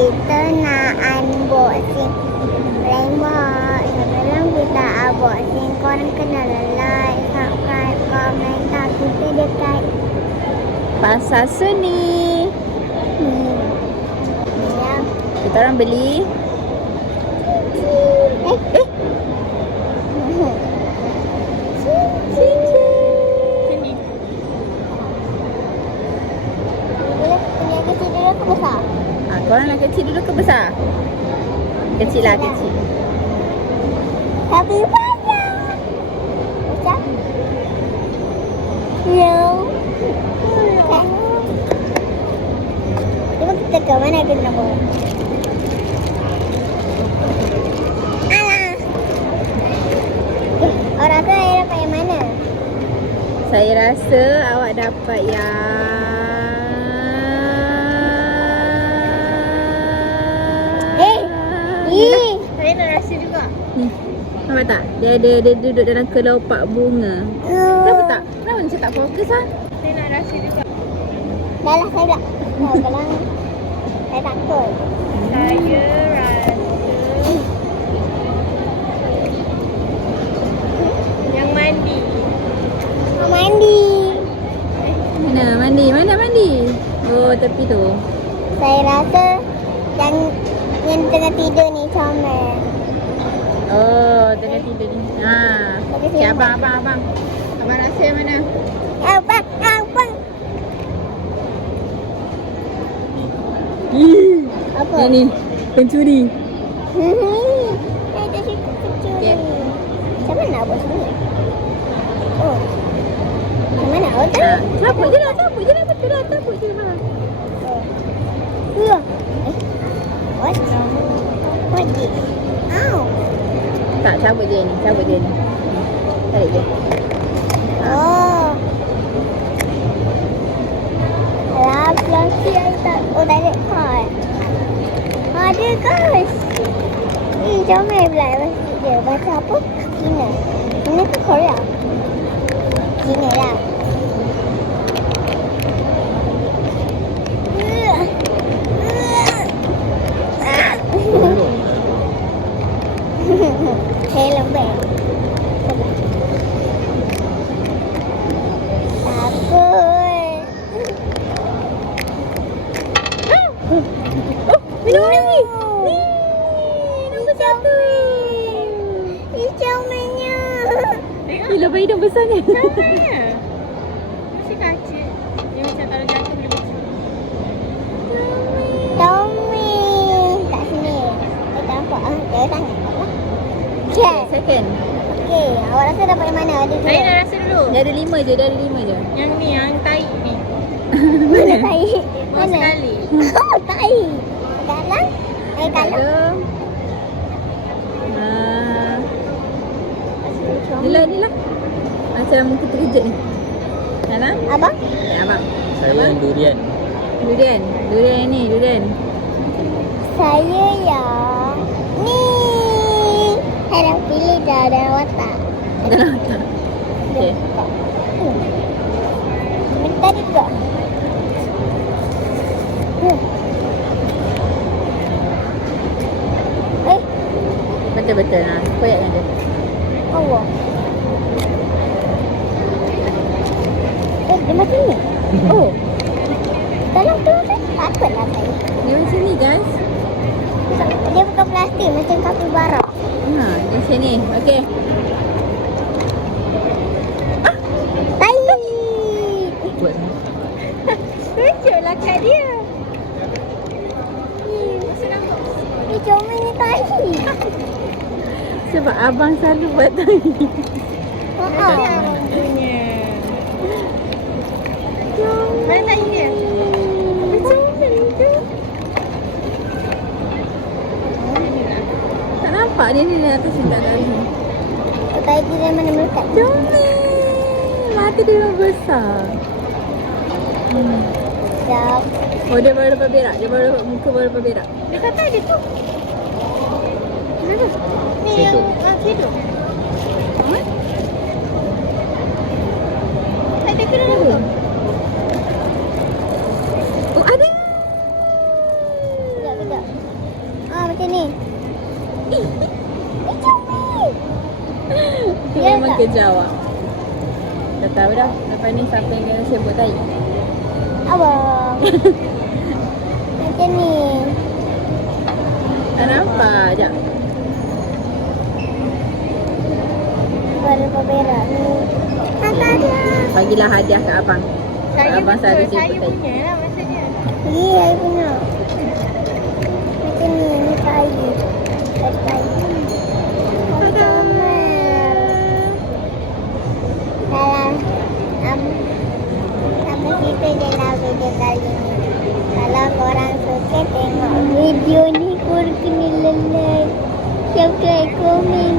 kita nak unboxing Playboy. Sebelum kita unboxing, korang kena like, subscribe, komen, tak kita dekat Pasar Seni. ya. Kita orang beli. Punya kecil dulu ke besar? Korang nak kecil dulu ke besar? Kecil lah, kecil. Tapi banyak. Besar? Ya. Cuba kita ke mana kita nak bawa? Alah. Orang tu saya dapat yang mana? Saya rasa awak dapat yang Saya nak rasa juga. ni. Nampak tak? Dia duduk dalam kelopak bunga. Nampak tak? Kenapa macam tak fokus ah? Saya nak rasa juga. Dah lah saya tak. Kalau saya takut. Saya rasa yang mandi. Mandi. Mana? Mandi? Mana mandi? Oh, tepi tu. Saya rasa yang tengah tidur ni comel. Oh, tengah tidur ni. Ha. Okay, abang. Abang rasa yang mana? Abang. Apa? Yang ni. Pencuri. Saya tak suka kecil. Okay. Macam mana nak buat sini? Oh. Macam mana? Oh, tak. Ha. Caput je lah. Betul lah. Caput je lah. What? What this? Ow. Tak, cabut je ni. Tarik je. Oh. Alah, plastik saya tak. Oh, tak ada card. Ada guys. Comel pula plastik dia. Baca apa? China. China ke Korea? China lah. Saya lembek. Takut. Minum lagi. Nombor 1. Comelnya. Gila, bayi dah besarnya. Comelnya. Masih kecil. Dia macam kalau jatuh boleh macam. Comel. Kat sini. Saya tak nampak. Jauh sangat. Okay. Second. Okay. Awak rasa dapat yang mana? Ada Saya dua. nak rasa dulu. Dia ada 5 je. Yang ni, yang tahi ni. Mana tahi? Baru Mana? sekali. Oh, tahi. Dalam? Tak Dalam? ada. Ni lah. Macam muka terkejut ni. Mana? Abang? Abang. Saya yang durian. Durian ni. Saya yang ni. Saya dah pilih dah dalam watak. Dalam tak. Okay. Minta dia juga. Betul lah. Koyak yang ada. Allah. Dia macam ni. Oh, Dalam tu kan? Takutlah saya. dia macam ni guys. Dia bukan plastik macam kapibara. Ha, dia macam ni. Okay. Tai. Buat sana. Tunjuklah kat dia. Ni comel ni tai. Sebab abang selalu buat tadi. Punya. Mana tahi dia? Tak nampak dia ni atas ni tak tahu. Tai dia dari mana melekat? Comel. Mata dia memang besar. Sekejap. Oh, dia baru dapat berak. Muka baru dapat berak. Dia kata dia tu. Mana? Ni Situ. yang situ. Tak ada kena apa? Oh, ada. Sekejap. Ya memang tak? kerja awak. Dah tahu dah. Lepas ni siapa yang kena sibuk tadi? Abang. Macam ni. Tak nampak. Sekejap. Baru berak ni. Tak ada. Bagilah hadiah kat abang. Abang selalu saya sibuk tadi. punya lah maksudnya. Ni saya punya. Macam ni. Ni kayu. Kayu. Salah. Sampai situ je lah video kali ni. Kalau korang suka tengok video ni, korang kena like, subscribe, komen.